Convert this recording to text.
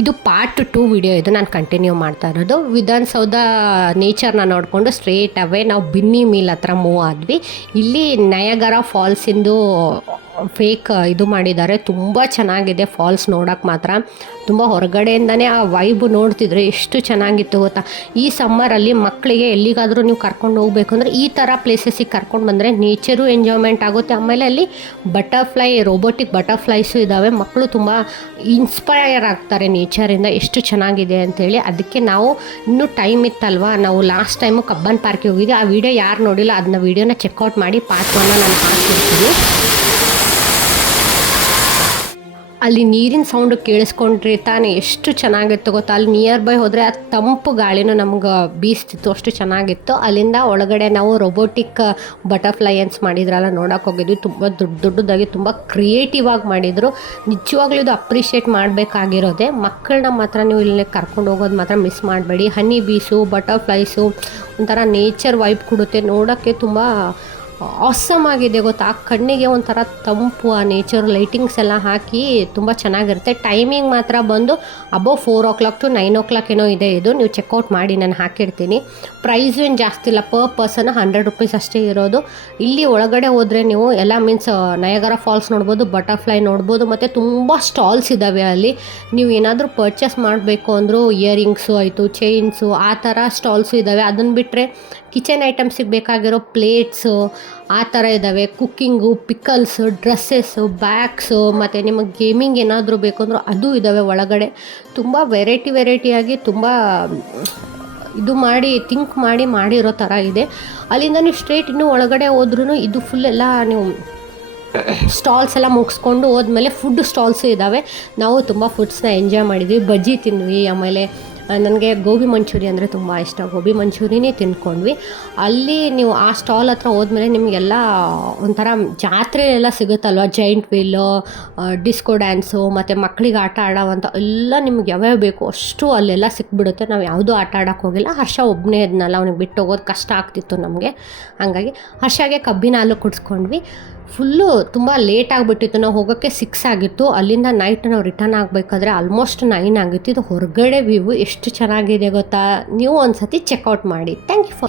ಇದು part 2 video. ಇದು ನಾನು ಕಂಟಿನ್ಯೂ ಮಾಡ್ತಾ ಇರೋದು. ವಿಧಾನಸೌಧ ನೇಚರ್ನ ನೋಡಿಕೊಂಡು ಸ್ಟ್ರೇಟ್ ಅವೇ ನಾವು ಬಿನ್ನಿ ಮೀಲ್ ಹತ್ರ ಮೂವ್ ಆದ್ವಿ. ಇಲ್ಲಿ ನಯಗರ ಫಾಲ್ಸಿಂದು ಫೇಕ್ ಇದು ಮಾಡಿದ್ದಾರೆ. ತುಂಬ ಚೆನ್ನಾಗಿದೆ ಫಾಲ್ಸ್ ನೋಡೋಕೆ ಮಾತ್ರ. ತುಂಬ ಹೊರಗಡೆಯಿಂದನೇ ಆ ವೈಬ್ ನೋಡ್ತಿದ್ರೆ ಎಷ್ಟು ಚೆನ್ನಾಗಿತ್ತು ಗೊತ್ತಾ. ಈ ಸಮ್ಮರಲ್ಲಿ ಮಕ್ಕಳಿಗೆ ಎಲ್ಲಿಗಾದರೂ ನೀವು ಕರ್ಕೊಂಡು ಹೋಗ್ಬೇಕು ಅಂದರೆ ಈ ಥರ ಪ್ಲೇಸಸ್ಸಿಗೆ ಕರ್ಕೊಂಡು ಬಂದರೆ ನೇಚರು ಎಂಜಾಯ್ಮೆಂಟ್ ಆಗುತ್ತೆ. ಆಮೇಲೆ ಅಲ್ಲಿ ರೋಬೋಟಿಕ್ ಬಟರ್ಫ್ಲೈಸು ಇದ್ದಾವೆ. ಮಕ್ಕಳು ತುಂಬ ಇನ್ಸ್ಪೈರ್ ಆಗ್ತಾರೆ ನೇಚರಿಂದ, ಎಷ್ಟು ಚೆನ್ನಾಗಿದೆ ಅಂಥೇಳಿ. ಅದಕ್ಕೆ ನಾವು ಇನ್ನೂ ಟೈಮ್ ಇತ್ತಲ್ವ, ನಾವು ಲಾಸ್ಟ್ ಟೈಮು ಕಬ್ಬನ್ ಪಾರ್ಕಿಗೆ ಹೋಗಿದ್ದೆ. ಆ ವಿಡಿಯೋ ಯಾರು ನೋಡಿಲ್ಲ ಅದನ್ನ ವಿಡಿಯೋನ ಚೆಕ್ಔಟ್ ಮಾಡಿ, ಪಾರ್ಟ್ 1 ನಾನು ಹಾಕ್ತಿರ್ತೀನಿ. ಅಲ್ಲಿ ನೀರಿನ ಸೌಂಡು ಕೇಳಿಸ್ಕೊಂಡ್ರೆ ತಾನೇ ಎಷ್ಟು ಚೆನ್ನಾಗಿತ್ತು ಗೊತ್ತಾ. ಅಲ್ಲಿ ನಿಯರ್ ಬೈ ಹೋದರೆ ಆ ತಂಪು ಗಾಳಿನೂ ನಮ್ಗೆ ಬೀಸ್ತಿತ್ತು, ಅಷ್ಟು ಚೆನ್ನಾಗಿತ್ತು. ಅಲ್ಲಿಂದ ಒಳಗಡೆ ನಾವು ರೋಬೋಟಿಕ್ ಬಟರ್ಫ್ಲೈಯನ್ಸ್ ಮಾಡಿದ್ರಲ್ಲ ನೋಡೋಕೆ ಹೋಗಿದ್ವಿ. ತುಂಬ ದೊಡ್ಡದಾಗಿ ತುಂಬ ಕ್ರಿಯೇಟಿವ್ ಆಗಿ ಮಾಡಿದರು. ನಿಜವಾಗ್ಲೂ ಇದು ಅಪ್ರಿಷಿಯೇಟ್ ಮಾಡಬೇಕಾಗಿರೋದೆ. ಮಕ್ಕಳನ್ನ ಮಾತ್ರ ನೀವು ಇಲ್ಲಿ ಕರ್ಕೊಂಡು ಹೋಗೋದು ಮಾತ್ರ ಮಿಸ್ ಮಾಡಬೇಡಿ. ಹನಿ ಬೀಸು, ಬಟರ್ಫ್ಲೈಸು ಒಂಥರ ನೇಚರ್ ವೈಬ್ ಕೊಡುತ್ತೆ. ನೋಡೋಕ್ಕೆ ತುಂಬ ಆಸಮ್ ಆಗಿದೆ ಗೊತ್ತಾ. ಆ ಕಣ್ಣಿಗೆ ಒಂಥರ ತಂಪು, ಆ ನೇಚರ್ ಲೈಟಿಂಗ್ಸ್ ಎಲ್ಲ ಹಾಕಿ ತುಂಬ ಚೆನ್ನಾಗಿರುತ್ತೆ. ಟೈಮಿಂಗ್ ಮಾತ್ರ ಬಂದು ಅಬೌವ್ 4 o'clock to 9 o'clock ಏನೋ ಇದೆ. ಇದು ನೀವು ಚೆಕ್ಔಟ್ ಮಾಡಿ, ನಾನು ಹಾಕಿರ್ತೀನಿ. ಪ್ರೈಸು ಏನು ಜಾಸ್ತಿ ಇಲ್ಲ, ಪರ್ ಪರ್ಸನ್ 100 rupees ಅಷ್ಟೇ ಇರೋದು. ಇಲ್ಲಿ ಒಳಗಡೆ ಹೋದರೆ ನೀವು ಎಲ್ಲ ಮೀನ್ಸ್ ನಯಗರ ಫಾಲ್ಸ್ ನೋಡ್ಬೋದು, ಬಟರ್ಫ್ಲೈ ನೋಡ್ಬೋದು, ಮತ್ತು ತುಂಬ ಸ್ಟಾಲ್ಸ್ ಇದ್ದಾವೆ ಅಲ್ಲಿ. ನೀವು ಏನಾದರೂ ಪರ್ಚೇಸ್ ಮಾಡಬೇಕು ಅಂದರೂ ಇಯರಿಂಗ್ಸು ಆಯಿತು, ಚೈನ್ಸು, ಆ ಥರ ಸ್ಟಾಲ್ಸು ಇದ್ದಾವೆ. ಅದನ್ನು ಬಿಟ್ಟರೆ ಕಿಚನ್ ಐಟಮ್ಸಿಗೆ ಬೇಕಾಗಿರೋ ಪ್ಲೇಟ್ಸು ಆ ಥರ ಇದ್ದಾವೆ. ಕುಕ್ಕಿಂಗು, ಪಿಕಲ್ಸು, ಡ್ರೆಸ್ಸಸ್ಸು, ಬ್ಯಾಗ್ಸು, ಮತ್ತು ನಿಮಗೆ ಗೇಮಿಂಗ್ ಏನಾದರೂ ಬೇಕು ಅಂದರೂ ಅದು ಇದ್ದಾವೆ ಒಳಗಡೆ. ತುಂಬ ವೆರೈಟಿಯಾಗಿ ತುಂಬ ಇದು ಮಾಡಿ ಥಿಂಕ್ ಮಾಡಿರೋ ಥರ ಇದೆ. ಅಲ್ಲಿಂದ ನೀವು ಸ್ಟ್ರೇಟ್ ಇನ್ನೂ ಒಳಗಡೆ ಹೋದ್ರೂ ಇದು ಫುಲ್ ಎಲ್ಲ ನೀವು ಸ್ಟಾಲ್ಸ್ ಎಲ್ಲ ಮುಗಿಸ್ಕೊಂಡು ಹೋದ್ಮೇಲೆ ಫುಡ್ ಸ್ಟಾಲ್ಸು ಇದ್ದಾವೆ. ನಾವು ತುಂಬ ಫುಡ್ಸ್ನ ಎಂಜಾಯ್ ಮಾಡಿದ್ವಿ. ಬಜ್ಜಿ ತಿಂದ್ವಿ, ಆಮೇಲೆ ನನಗೆ ಗೋಬಿ ಮಂಚೂರಿ ಅಂದರೆ ತುಂಬ ಇಷ್ಟ. ಗೋಬಿ ಮಂಚೂರಿನೇ ತಿಂದ್ಕೊಂಡ್ವಿ. ಅಲ್ಲಿ ನೀವು ಆ ಸ್ಟಾಲ್ ಹತ್ರ ಹೋದ್ಮೇಲೆ ನಿಮಗೆಲ್ಲ ಒಂಥರ ಜಾತ್ರೆ ಎಲ್ಲ ಸಿಗುತ್ತಲ್ವ, ಜೈಂಟ್ ವೀಲು, ಡಿಸ್ಕೋ ಡ್ಯಾನ್ಸು, ಮತ್ತು ಮಕ್ಕಳಿಗೆ ಆಟ ಆಡೋವಂಥ ಎಲ್ಲ ನಿಮ್ಗೆ ಯಾವ್ಯಾವ ಬೇಕು ಅಷ್ಟು ಅಲ್ಲೆಲ್ಲ ಸಿಕ್ಬಿಡುತ್ತೆ. ನಾವು ಯಾವುದೂ ಆಟ ಆಡೋಕ್ಕೆ ಹೋಗಿಲ್ಲ. ಹರ್ಷ ಒಬ್ಬನೇ ಇದ್ನಲ್ಲ, ಅವ್ನಿಗೆ ಬಿಟ್ಟು ಹೋಗೋದು ಕಷ್ಟ ಆಗ್ತಿತ್ತು ನಮಗೆ. ಹಾಗಾಗಿ ಹರ್ಷಗೆ ಕಬ್ಬಿನ ಹಾಲು ಕುಡಿಸ್ಕೊಂಡ್ವಿ. ಫುಲ್ಲು ತುಂಬ ಲೇಟ್ ಆಗಿಬಿಟ್ಟಿತ್ತು. ನಾವು ಹೋಗೋಕ್ಕೆ 6 ಆಗಿತ್ತು. ಅಲ್ಲಿಂದ ನೈಟ್ ನಾವು ರಿಟರ್ನ್ ಆಗಬೇಕಾದ್ರೆ ಆಲ್ಮೋಸ್ಟ್ 9 ಆಗಿತ್ತು. ಇದು ಹೊರಗಡೆ ವ್ಯೂ ಎಷ್ಟು ಚೆನ್ನಾಗಿದೆ ಗೊತ್ತಾ. ನೀವು ಒಂದು ಸತಿ ಚೆಕ್ಔಟ್ ಮಾಡಿ. Thank you for